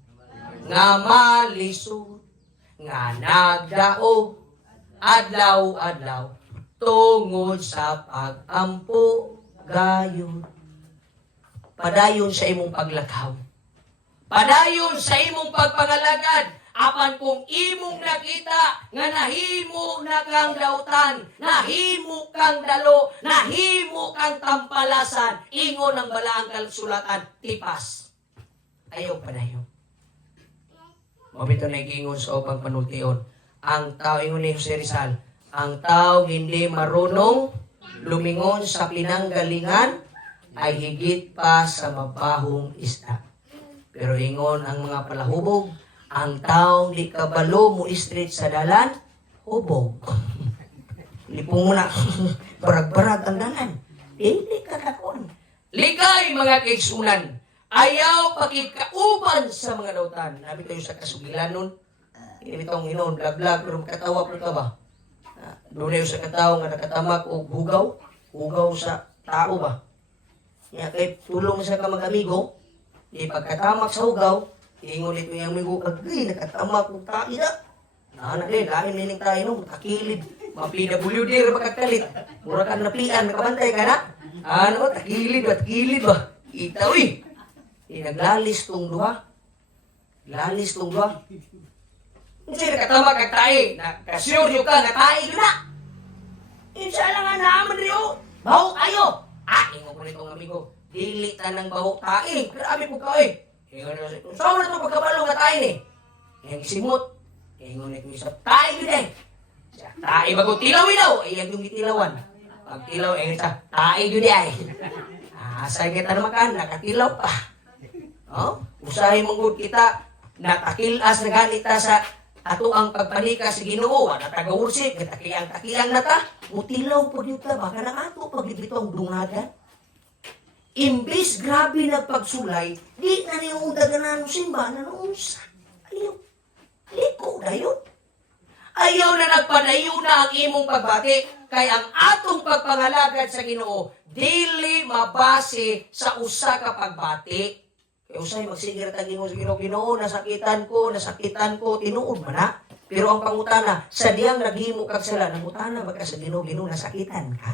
nga malisod, nga nagdaog, adlaw-adlaw, tungod sa pag-ampo gayon. Padayon sa imong paglakaw. Padayon sa imong pagpangalagad. Apan kung imong nakita nga nahimo na kang dautan, nahimo kang dalo, nahimo kang tampalasan, ingon ang balaang kasulatan, tipas. Ayaw padayon. Mabito na ikingon sa upang panultiyon. Ang tao, ingon ni Jose Rizal, ang tao hindi marunong lumingon sa pinanggalingan ay higit pa sa mabahong isda. Pero ingon ang mga palahubog, ang taong di kabalo mo street sa dalan, hubog. Lipong mo na, barag-barag ang dalan. Hindi ka kakon. Likay mga kaigsunan, ayaw pakikauban sa mga dautan. Nabi tayo sa kasugilan nun, itong inon, blag-blag, pero katawa po ka ba? Doon na sa katao nga nakatamak o hugaw sa tao ba? Kaya kay tulong sa ka mag-amigo, di pagkatamak sa hugaw, ingon ito yung amigo, agay, nakatamak ng tayo na. Nana din, lain nining tayo nung, takilid. Mga PWD, makakalit. Mura ka napian, nakabantay ka na. Ano, takilid ba? Itaw eh. Naglalis tong duha. Lalis tong duha. Kung siya nakatamak kag tayo, nakasyuryo ka, natayo yun na. Insya lang nga naman rin, baho kayo. Ingon ko nitong amigo, dili tanang baho tayo. Grabe po ka eh. Ingon na siya, saan na ito pagkabalong na tayo ni? Yang simot. Ingon na ito isa, tayo yun eh. Tayo bago tilawin daw. Yung gitilawan. Pag tilaw, ingon siya, tayo yun eh. Asay kita naman ka, nakatilaw pa. Usahay manggod kita, nakakilas na ganita sa ato ang pagpanika sa Ginoo, natagaursit, takiang na ta, mutilaw po dito ta, baka na ato paglibito ang dungagan. Imbis grabe nagpagsulay, di na niundag na simba na noonsa. Ayaw, liko na yun. Ayaw na nagpadayo na ang imong pagbati, kaya ang atong pagpangalagad sa Ginoo, dili mabase sa usa ka pagbati. Kaya usay magsigir taging sa Ginoo, nasakitan ko, tinuod man na. Pero ang pangutana, sa diyang naghimo kag sala, nangutana ba ka sa Ginoo, nasakitan ka?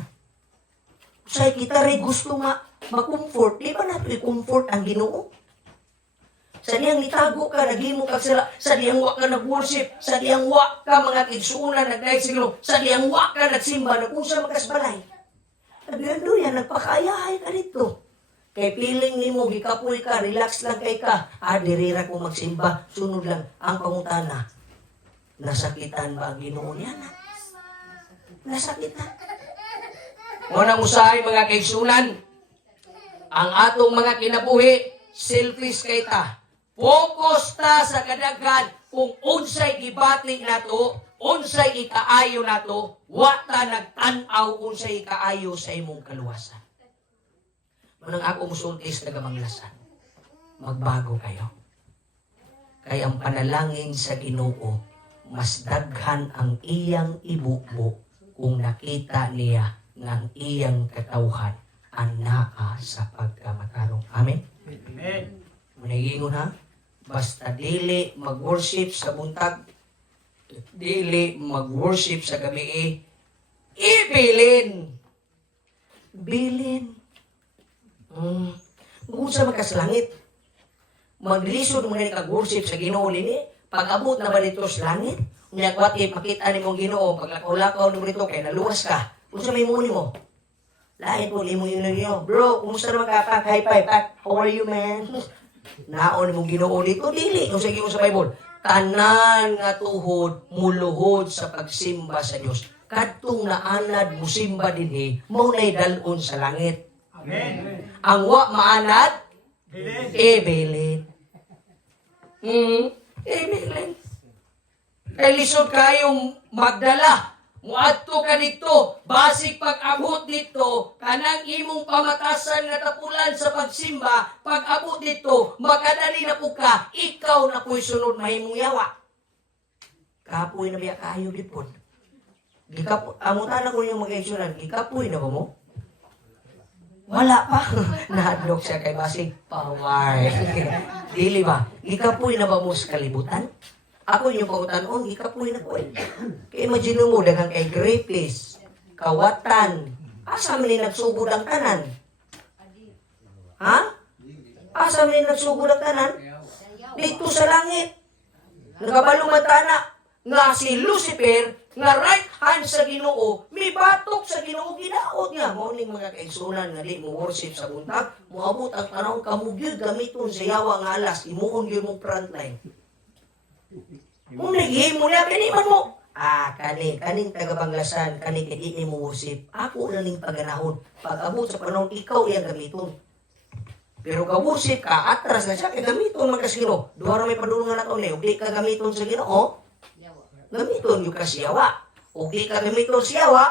Usay kita rin gusto ma-comfort, di ba nato i-comfort ang Ginoo? Sa diyang nitago ka, naghimo kag sala, sa diyang wa ka nag-worship, sa diyang wa ka mga kigsuunan, nagdahil sa Ginoo, sa diyang wa ka nagsimba, nag-unsa magkasbalay. Nagando yan, nagpakayahay ka dito. Kay feeling ni mo, gikapoy ka, relax lang kay ka. Dirira ko magsimba, sunod lang ang pangutana. Nasakitan ba ang Ginoo niya na? Nasakitan. Unang usahay mga kaigsunan, ang atong mga kinabuhi, selfish kay ta. Focus ta sa kadaghan kung unsay gibati nato, unsay ikaayo nato, wa ta nagtan-aw unsay ikaayo sa imong kaluwasan. Manang ako musulti sa nagamanglasan, magbago kayo. Kay ang panalangin sa Ginoo, mas daghan ang iyang ibubo kung nakita niya ng iyang katawhan ang naa sa pagkamatarong. Amen? Amen. Manigingon ha? Basta dili mag-worship sa buntag, dili mag-worship sa gabi, ibilin. Bilin. Kung sa magkaslangit, maglisod mo na kag-worship sa Ginoo nini, pag-abot na ba dito sa langit, niyagwati, makita ni mong Ginoo, paglakaw-lakaw ni mo dito, kaya naluwas ka. Kung sa may muni mo, lahat po, limo yun ng Ginoo. Bro, kumusta naman ka, Pak? Hi, Pak. How are you, man? Naon mong Ginoo dito, dili. Kung sa Ginoo sa Bible, tanan nga tuhod, muluhod sa pagsimba sa Dios. Kadtong naanad mo simba dinhi, mo na'y dalon sa langit. Amen. Ang wa maanad, Bilin. ebelin. Ebelin. Kay lisod kayong magdala. Muadto ka dito, basig pag-abot dito, kanang imong pamatasan nga tapulan sa pagsimba, pag-abot dito, makadali na po ka, ikaw na po'y sunod mahimong yawa. Kapoy na biya kayo dipon. Amutan ako yung mag-aksyonan, gikapoy na ba mo? Wala pa. Nahadlok siya kay basig, paway. Dili ba? Gikapoy na ba mo sa kalibutan? Ako yung pangutanon, ikapoy na ko. Kaya imagine mo, daghang kay grapes, kawatan, asa man nagsugod ang tanan? Ha? Asa man nagsugod ang tanan? Dito sa langit. Nagabalong matana, nga si Lucifer, nga right hand sa Ginoo, may batok sa Ginoo, ginaot niya. Morning mga kaigsunan, nga di mo worship sa buntag, moabot ang tanong kamugyod, gamiton sa yawa nga alas, imuon yun mong frontline. Kung naghihimo niya, kaniman mo. Kaning tagabanglasan, kaning kadi mo worship. Ako na ning paganahon. Pag-abot sa panahon, ikaw iyang gamiton. Pero ka-worship ka, atras na siya, kaya gamiton man kasi Ginoo. Duwara may padulungan na ito, di ka gamiton sa Ginoo, gamiton yung kasiyawa. O di ka gamiton siyawa,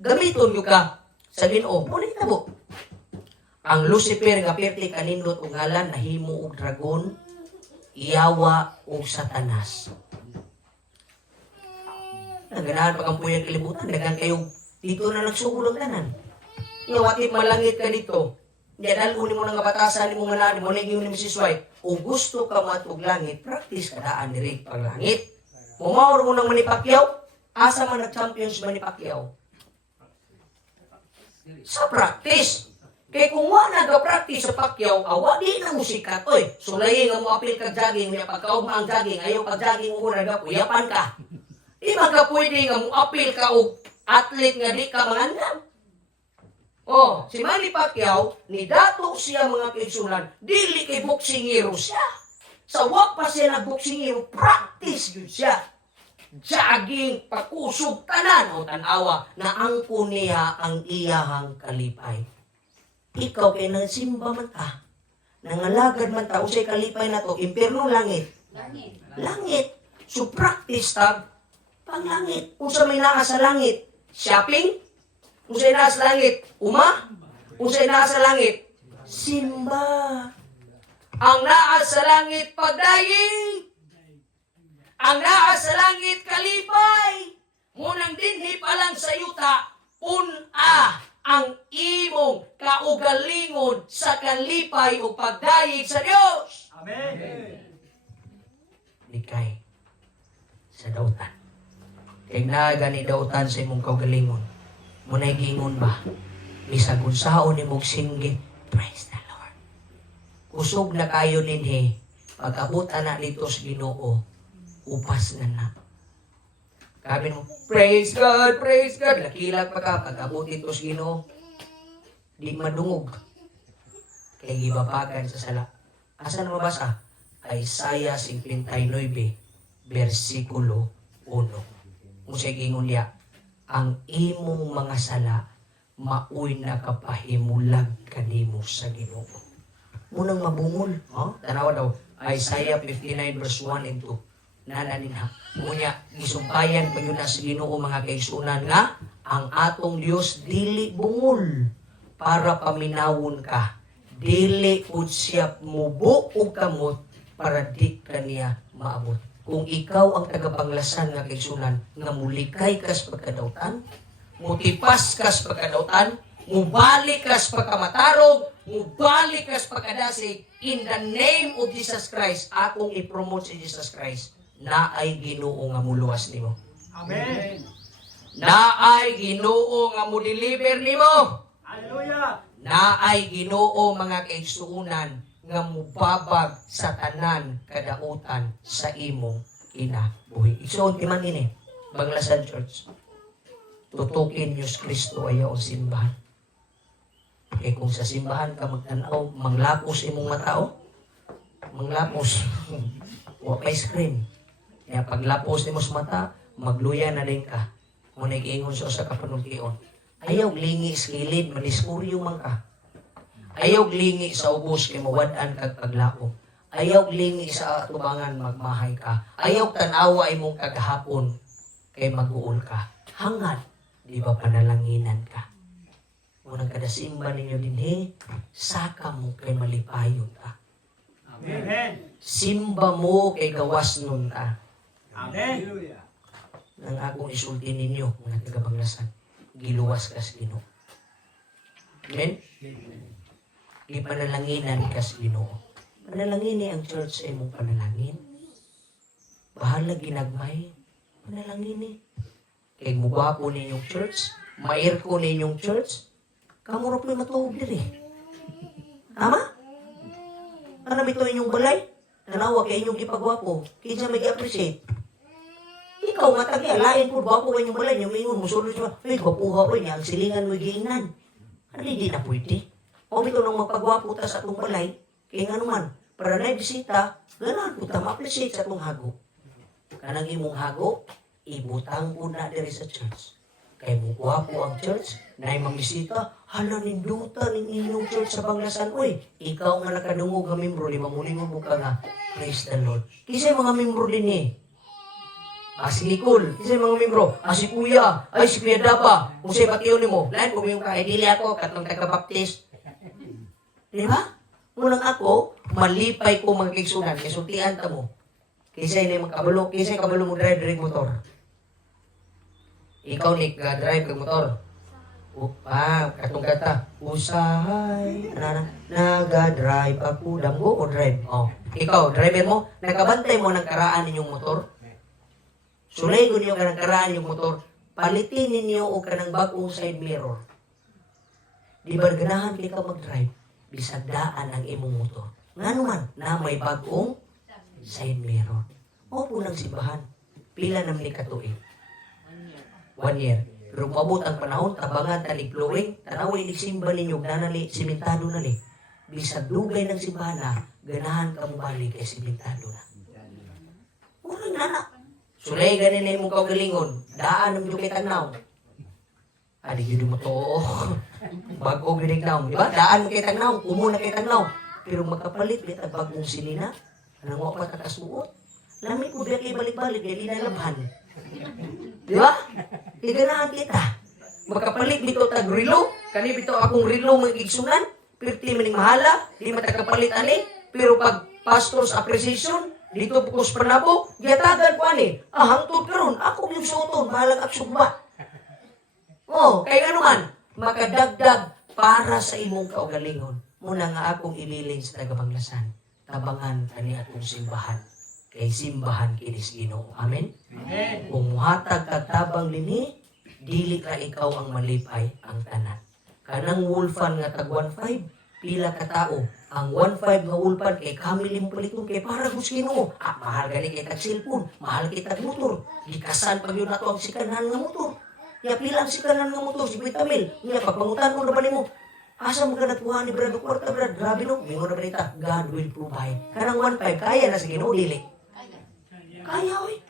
gamiton yung ka sa Ginoo. Muna itabo. Ang Lucifer nga perti kanindot og ngalan nahimo og dragon, iyawa og Satanas. Naganahan pa kang puyang kalibutan, dagan kayo dito na nagsugod ang tanan. Iwati malangit ka dito. Diyan mo nga batasan mo nga na mo lagi ni Mrs. White. O gusto ka matug langit, practice ka daan diri pag langit. Mumawar mo ng Manny Pacquiao, asa man nag-champion si Manny Pacquiao? Sa practice. Kaya kung wala nag-practice sa Pacquiao, awa di na musikat. Oy, sulayin nga mo apil kag jogging, may pagkaugma ang jogging, ayaw pag jogging mo nagapuyapan ka. Di magkapwede nga mo apil ka og athlete nga di ka mangandam. Oh, si Manny Pacquiao, nidato siya mga kaigsunan, dili kay boksingero siya. Sa wak pa siya nag-boksingero, practice yun siya. Jogging, pakusog, tanan o tanawa, na angko niya ang iyahang kalipay. Ikaw kay nagsimba man ka, nangalagad man ta, usay kalipay na to, impierno langit. Langit. So practice tag, panglangit. Kung sa may naa sa langit, shopping, kung sa'y nasa langit, kung sa'y nasa langit, simba. Ang naa sa langit, pagdaying. Ang naa sa langit, kalipay. Munang dinhi pa lang sa yuta, puna. ang imong kaugalingon sa kalipay o pagdayeg sa Dios. Amen. Likay sa dautan. Kay naga ni dautan sa imong kaugalingon. Muna'y gingon ba? Bisag unsaon imong singgit, praise the Lord. Kusog na kayo ninhi, pag-abot na dito sa Ginoo, upas na na. Sabi mo, praise God, praise God. Lakilag pa ka, pag-abot dito sa Ginoo, di madungog. Kaya gibabagan sa sala. Asan mabasa? Isaiah 59, versikulo 1. Kung siya gingon niya, ang imong mga sala, maoy nakapahimulag kanimo sa Ginoo. Munang mabungol. Tanawa daw, Isaiah 59 verse 1 and 2. Nananin ha. Ngunya, isumpayan pa yun na sa Ginoo mga kaisunan nga, ang atong Dios dili bungol para paminawon ka. Dili pud siya mubo o kamot para di kaniya maabot. Kung ikaw ang tagapanglasan nga kaisunan, nga mulikay kas pagkadautan, mutipas kas pagkadautan, mubalik kas pagkamatarog, mubalik kas pagkadasig, in the name of Jesus Christ, akong i-promote si Jesus Christ, na ay Ginoo nga muluwas nimo. Amen. Na ay Ginoo nga mo-deliver nimo. Hallelujah. Na ay Ginoo mga kaigsuunan nga mubabag sa tanan kadautan sa imong kinabuhi. Igsuon ti man ini, Banglasan Church. Tutukin Diyos Kristo ayaw ang simbahan. Kaya kung sa simbahan ka magtanaw, manglapos imong matao, manglapos, wapay screen. Kaya paglapos nimo sa mata, magluya na din ka. Kung nag-iingon sa kapanungkion. Ayaw lingi skilid, maliskuryo man ka. Ayaw lingi sa ubos kay mawadaan kag paglaom. Ayaw lingi sa tubangan magmahay ka. Ayaw tanawa imong kagahapon kay mag-uol ka. Hangad, di ba panalanginan ka? Unang kada simba ninyo dinhi, saka mo kay malipayon ka. Amen. Simba mo kay gawas nun ka. Amen. Nang akong isulti ninyo, mga tagapanglasan, giluwas ka sa Ginoo. Amen? Ipanalaginan ka sa Ginoo. Panalangin ni ang church sa imong panalangin. Bahala ginagmay. Panalangin ni. Kay mugwapo ninyong church, mairko ninyong church, kamurap may matuog diri. Tama? Ano bito inyong balay? Tanawa kay inyong ipagwapo. Kinsa may appreciate. Ikaw nga tagya, lain po, gwapo ka inyong balay. Yung mingon, musulod siya, ay, gwapuha ko niya, ang silingan mo giinan. Ano hindi na pwede? O bito nang magpagwapo ta sa atong balay, kaya nga naman, para na bisita, ganahan po ta ma-appreciate sa atong hago. Kanang imong hago, ibutang po na diri sa church. Kaya mo gwapo ang church, na imang bisita, hala nindutan ng inyong church sa Banglasan. Uy, ikaw nga nakadungog nga membro, di mamulingon mo ka nga, praise the Lord. Kisay mga membro din eh. Si Nicole, kisay mga membro, si Kuya, ay si Kuya Dapa, kung sa'y patiyo ni mo, lahat pumiyon ka, dili ako, katong taga-baptist. Di ba? Unang ako, malipay ko mga kiksunan, kaya sultian ta mo. Kisay na yung kabalo, kisay kabalo mo drive motor. Ikaw, Nick, drive kag motor. Katong kata, usahay, naga-drive ako, damgo o drive? Ikaw, driver mo, nagkabantay mo ng karaan ninyong motor. Sulay ko niyo kanang karaan yung motor, palitin ninyo o kanang bagong side mirror. Di ba ganahan ka mag-drive, bisag daan ang imong motor. Nga naman, na may bagong side mirror. O po ng simbahan, pila naman ni katuig. 1 year. Pero mabot ang panahon, tabangan, talig-flooring, tanawin ni simba ninyo, nanali, simentado na li. Bisag dugay ng simbahan na, ganahan ka mo balik kay simentado na. Unang nana. Sulay ganin na imong kaugalingon, daan ng yung kitagnaw. Di yun mo to, bago ginignaw. Di ba? Daan mo kitagnaw, umuna kitagnaw. Pero magkapalit, bitag bagong silina, anong mo pa kakasuot. Lamig mo biya kay balik-balik, dili na labhan. Di ba? Iganahan kita. Magkapalit bito tag rilo, kani bito akong rilo mga igsunan, pero di maning mahala, di matakapalit ani, pero pag pastor's appreciation, dito pukos panabo, giyatagan ko ani. Hangtod karon, ako yung suton, bahalang aksugba. Kaya ano man, makadagdag para sa imong kaugalingon. Muna nga akong ibilin sa tagapanglasan. Tabangan kani atong simbahan. Kay simbahan kinis Ginoo. Amen? Amen. Kung muhatag kag tabang lini, dili ka ikaw ang malipay ang tanan. Kanang wulfan nga tag 1.5, pila ka tao. Ang 1.5 nga wulfan kay kami limong paliton kay para gus Ginoo. Mahal gani kay tag cellphone, mahal kay tag motor. Gikasan pag yun nato ang sikanan nga motor. Ya pila ang sikanan nga motor, 50 mil. Nya pagpangutan mo na ba nimo? Asa mo ka natuwa ni Brad kwarta Brad? Grabe no, mingon na balita. God will provide. Kanang 1.5 kaya na sa Ginoo dili. Kaya oy.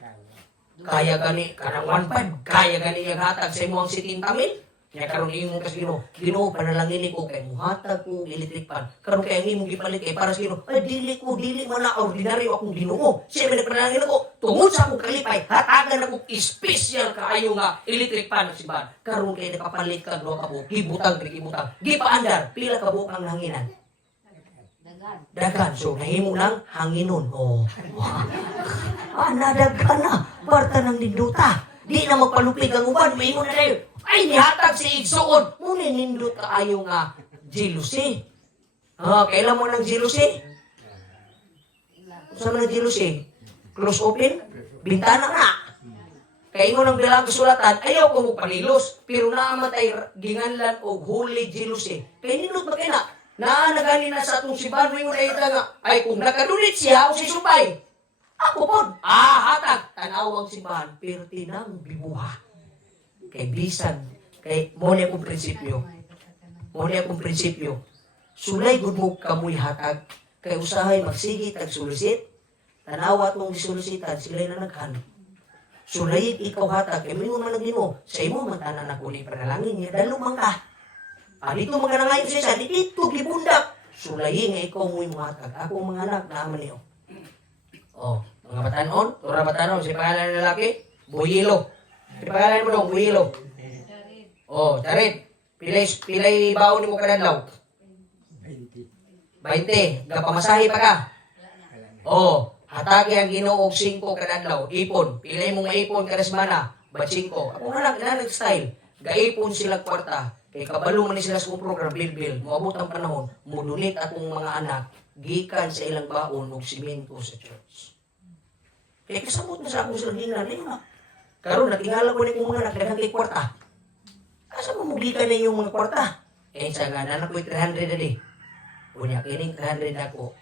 Kaya gani kanang 1.5 kaya gani yung hatag sa imong 70 mil. Nya karon imong kas Ginoo. Ginoo panalangin ko kay muhatag ko electric pan. Karon kay imong gipalit kay para sa Ginoo. Ay dili man na ordinaryo akong Ginoo. Siya man nagpanalangin ako. Tungod sa akong kalipay, hatagan ako special kaayo nga electric pan si Ban. Karon kay nakapalit ka duha ka buok, gibutang gibutang. Gipaandar pila ka buok ang hanginan. Dagan. So, nahimo lang hanginon. Oh. Nadaghan na. Barta ng linduta. Di na magpalupig ang uban. May mo na tayo. Ay, nihatag si Igsoon. Muna nindot ka ayaw nga jealousy. Kailan mo ng jealousy? Saan mo ng jealousy? Close open? Bintana na. Kaya mo nang bilang kasulatan, ayaw ko magpanilos. Pero naamatay ginganlan o holy jealousy. Kaya nindot magkina. Nagani na sa atong simbahan mo yung nga, ay kung nakadunit siya o si Sumpay, ako po, hatag, tanaw ang simbahan, pero tinang bibuha. Kay bisan, kay muna akong prinsipyo, sulay gud mo kamoy hatag, kay usahay magsigit ag sulusit, tanaw atong gisulusitan, sila na naghan. Sulay ikaw hatag, kay mingon man lagi mo, sa imo man tanan ako ni panalangin niya, dalo man ka. Dito mga nangayon siya, dito gibundak. Sulayin nga ikaw mo'y muhatag. Ako mga anak, naaman niyo. Mga batanon, tura batanon, si pangalan ng lalaki, Buyilo. Si pangalan mo dong, Buyilo. Jared, pilay baon ni mo kadadlaw. 20. Gapamasahe pa ka. Hatagi ang Ginoo og 5 kadadlaw. Ipon, pilay mong maipon kada semana, bat 5. Ako anak, nag-style. Gaipon sila kwarta. Kay kabalo man ni sila sa program bil. Moabot ang panahon, mudunit atong mga anak gikan sa ilang baon og simento sa church. Kay kasabot na sa akong sila ginan na. Karon natingala ko ni kong mga anak daghang kay kwarta. Asa mo gikan na yung mga kwarta? Sa nga nanak ko 300 adi. Unya kining 300 ako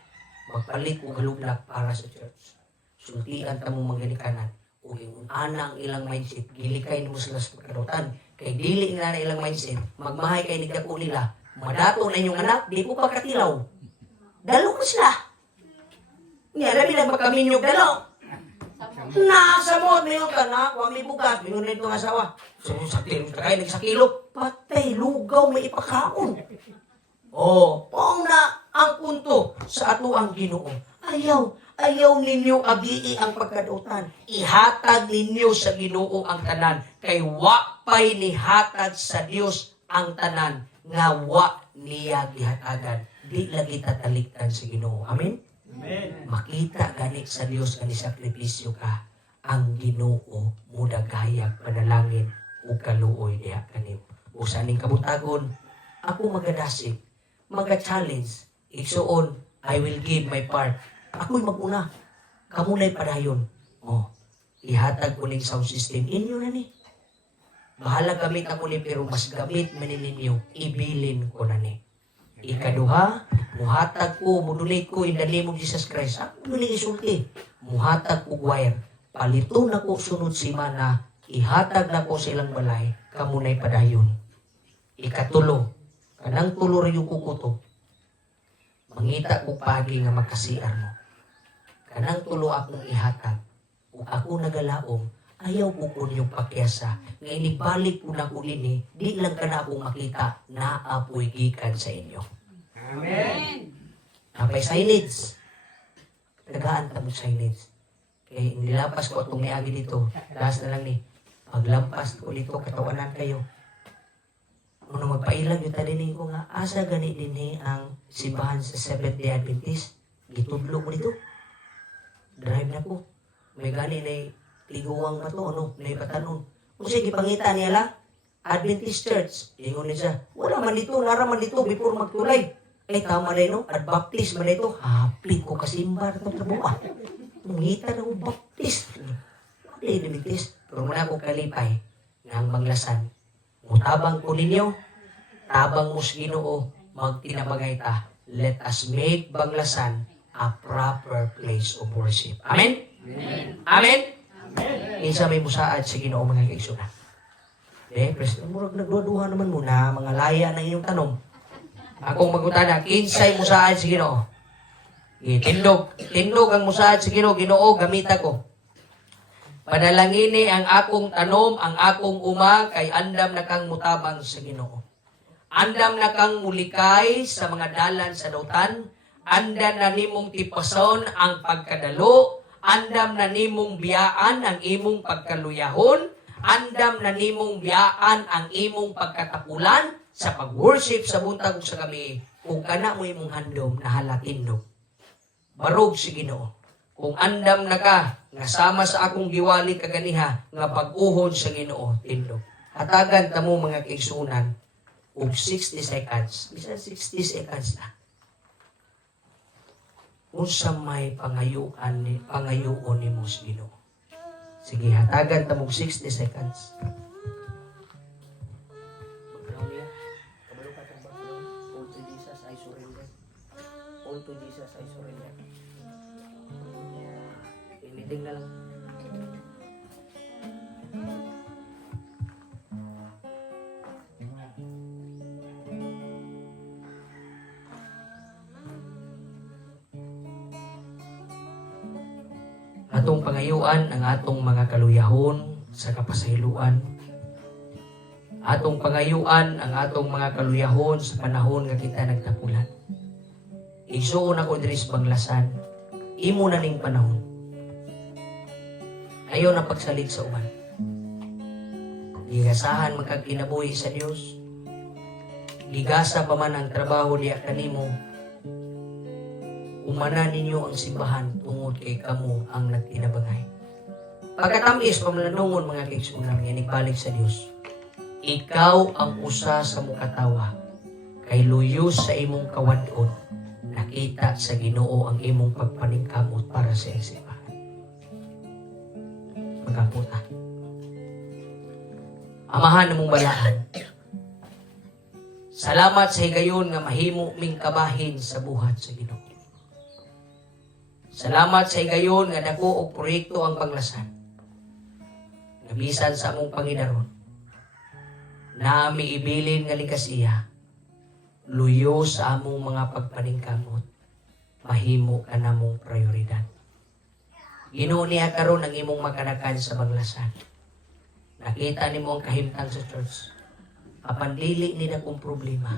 magpalit og haluglak para sa church. Sultian ta mo maganikanan. Ug ingon ana ang ilang mindset gilikay nimo sila sa pagkadutan. Kay dili nga na ilang mindset, magmahay kay nigdako nila. Madato na inyong anak, di ko pa katilaw. Dalo ko sila. Nga, labi na magkaminyog dalo. Nasa mo, mayroon ka na, kung may bukas, mayroon na itong asawa. Sa kilo, sa kilo, patay, lugaw, may ipakaon. Paong na ang punto sa ato ang Ginoo. Ayaw ninyo abii ang pagkadutan. Ihatag ninyo sa Ginoo ang tanan. Kay wa pay nihatag sa Dios ang tanan. Nga wa niya gihatagan. Di lagi tataliktan sa Ginoo. Amen? Amen. Makita gani sa Dios nga nisakripisyo ka. Ang Ginoo mudagayag panalangin o kaluoy diha kanim. O sa aning kabutagon, ako magadasig, maga-challenge. Igsuon, I will give my part. Ako'y mag-una. Kamunay padayon. Ihatag ko ning sound system. Inyo na ni. Bahala gamit ako ni pero mas gamit manin ninyo. Ibilin ko na ni. Ikaduha, muhatag ko, mudunate ko in the name of Jesus Christ. Ako nung isulti. Muhatag ko wire. Palito na ko sunod simana. Ihatag na ko sa ilang balay. Kamunay padayon. Ikatulo. Kanang tulo rin yung kukuto. Mangita ko pagi nga makasiar mo. Kanang tulo akong ihatag. Kung ako nagalaom, ayaw ko po niyong pakyasa. Nga inibalik po na ko nini, di lang ka na akong makita na apoy gikan sa inyo. Amen. Napay silence. Tagaan ka mo silence. Kaya nilapas ko itong niagi dito. Last na lang ni. Paglampas ko dito, katawanan kayo. Nung magpailag yung tadinin ko nga, asa gani din ang simbahan sa Seventh-day Adventist. Gitudlo ko dito. Drive na ko. May gani na tiguwang ba to, na ipatanon. Kung sige, pangita niya la, Adventist Church. Ingon niya siya, wala man dito, nara man dito before magtulay. Ay, tama na no? At Baptist man ito. Haplit ko kasimbar itong trabuha. Tungita na ko Baptist. Wala Adventist. Pero muna ko kalipay ng Banglasan. Mutabang ko ninyo, tabang mo sa Ginoo, magtinabagay ta. Let us make Banglasan a proper place of worship. Amen? Amen? Insa may musaad sa Ginoo mga kaigsunan. President, murag nagduha naman muna, mga laya ng iyong tanong. Akong magutana, kinsay musaad sa Ginoo. Tindog ang musaad sa Ginoo, Ginoo, gamita ko. Panalangini ang akong tanom, ang akong uma, kay andam na kang mutabang sa Ginoo. Andam na kang mulikay sa mga dalan sa dautan, andam na nimong tipason ang pagkadalo, andam na nimong biyaan ang imong pagkaluyahon, andam na nimong biyaan ang imong pagkatapulan sa pag-worship sa buntag ug sa gabi, kung kana mo imong handom na halatindog. Barog si Ginoo. Kung andam na ka, nga sama sa akong giwali kaganiha, nga pag-uhon sa Ginoo, tindog. Hatagan ta mo mga kaigsunan, og 60 seconds. Bisan 60 seconds na. Unsa may pangayuon ni mo sa Ginoo. Sige, hatagan ta mo 60 seconds. All to Jesus I surrender. All to Jesus I surrender. Meeting na lang. Atong pangayuan ang atong mga kaluyahon sa kapasahiluan. Atong pangayuan ang atong mga kaluyahon sa panahon nga kita nagtapulan. Igsuon ako diri sa Banglasan, imo na ning panahon. Ayaw na pagsalig sa uban. Gigasahan magkakinabuhi sa Dios. Gigasa pa man ang trabaho niya kanimo. Umana ninyo ang simbahan tungod kay kamo ang nagtinabangay. Pagkatamis pamlanungon mga kaigsunan nga nagbalik sa Dios. Ikaw ang usa sa mukatawa kay luyos sa imong kawadon. Nakita sa Ginoo ang imong pagpaningkamot para sa simbahan. Pagkaputa. Amahan namong balaan. Salamat sa higayon nga mahimo ming kabahin sa buhat sa Ginoo. Salamat sa higayon nga dako og proyekto ang Banglasan. Nabisan sa among Panginoon. Nami ibilin nga ligasiya. Luyo sa among mga pagpaningkamot. Mahimo ka namong prioridad. Ginoo niya karon ang imong makanakan sa Banglasan. Nakita nimo ang kahimtang sa church. Apan dili ni dakong problema.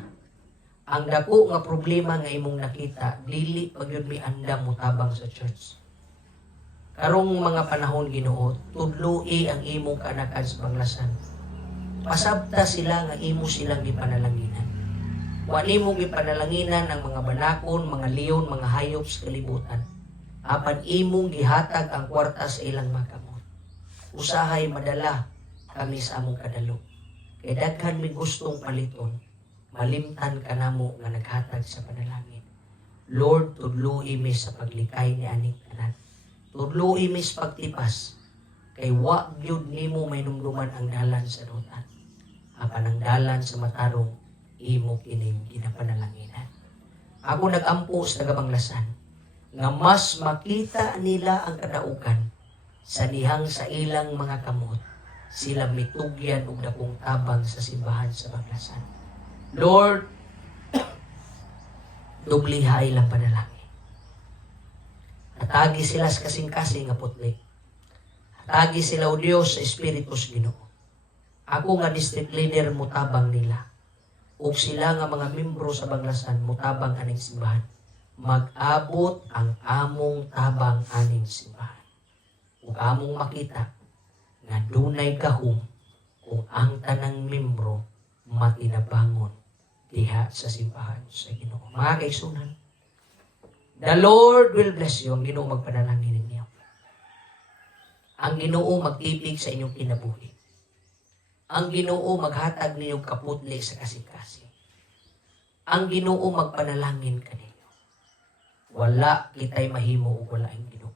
Ang dako nga problema nga imong nakita, dili pagyud mi andam mutabang sa church. Karong mga panahon Ginoo, tudloi ang imong kanakan sa Banglasan. Pasabta sila nga imo silang gipanalanginan. Wa nimo gipanalanginan ang mga banakon, mga leon, mga hayop sa kalibutan. Apan imong gihatag ang kwarta sa ilang makamot. Usahay madala kami sa among kadalo. Kay daghan mi gustong paliton. Malimtan ka namo nga naghatag sa panalangin. Lord, tudloi mi sa paglikay ni aning tanan. Tudloi mi sa pagtipas. Kay wa gyud nimo may numduman ang dalan sa dutan. Apan ang dalan sa matarong, imo kining ginapanalanginan. Ako nagampo sa Banglasan nga mas makita nila ang kadaugan sa dihang sa ilang mga kamot. Sila mitugyan og dakong tabang sa simbahan sa Banglasan. Lord, dubliha ilang panalangin. Hatagi sila sa kasing-kasing nga putlik. Hatagi sila o Diyos sa Espiritus Ginoo. Ako nga district leader mutabang nila. Ug sila nga mga membro sa Banglasan mutabang aning simbahan. Mag-abot ang among tabang aning simbahan. Ug among makita nga dunay gahom kung ang tanang membro matinabangon diha sa simbahan sa Ginoo. Mga kaigsunan, the Lord will bless you. Ang Ginoo magpanalangin ninyo. Ang Ginoo magtipig sa inyong kinabuhi. Ang Ginoo maghatag ninyo kaputli sa kasing-kasing. Ang Ginoo magpanalangin kaninyo. Wala kitay mahimo ug wala ang Ginoo.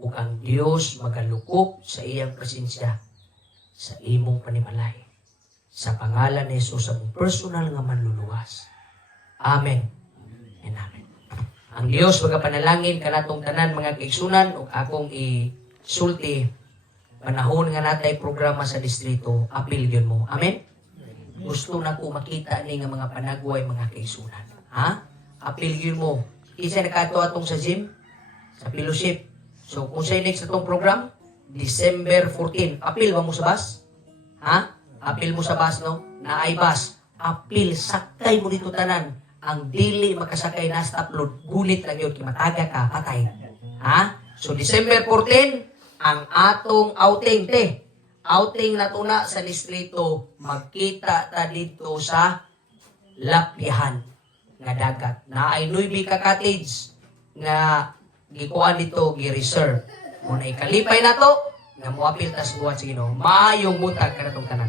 Ug ang Dios magalukop sa iyang presensya sa imong panimalay. Sa pangalan ni Jesus ang personal nga manluluwas. Amen. And amen. Ang Dios magapanalangin kanatong tanan mga kaigsunan ug akong isulti panahon nga natay programa sa distrito, apil yun mo. Amen? Gusto na ko makita ni nga mga panagway mga kaigsunan. Ha? Apil yun mo. Isa nakato atong sa gym, sa fellowship. So kung sa'yo next atong program, December 14, apil ba mo sa bus? Ha? Apil mo sa bus, no? Naay bus. Apil, sakay mo dito tanan. Ang dili makasakay na stop load, gunit lang yun, kimataga ka, patay. Ha? So December 14, ang atong outing, te. Outing na tuna sa distrito, magkita ta dito sa Lapyahan nga dagat. Na ay Nuibi ka cottage nga gikuan dito, gi-reserve. Muna ikalipay na to, nga muapil tas buhat sa Ginoo. Maayong butag kanatong tanan.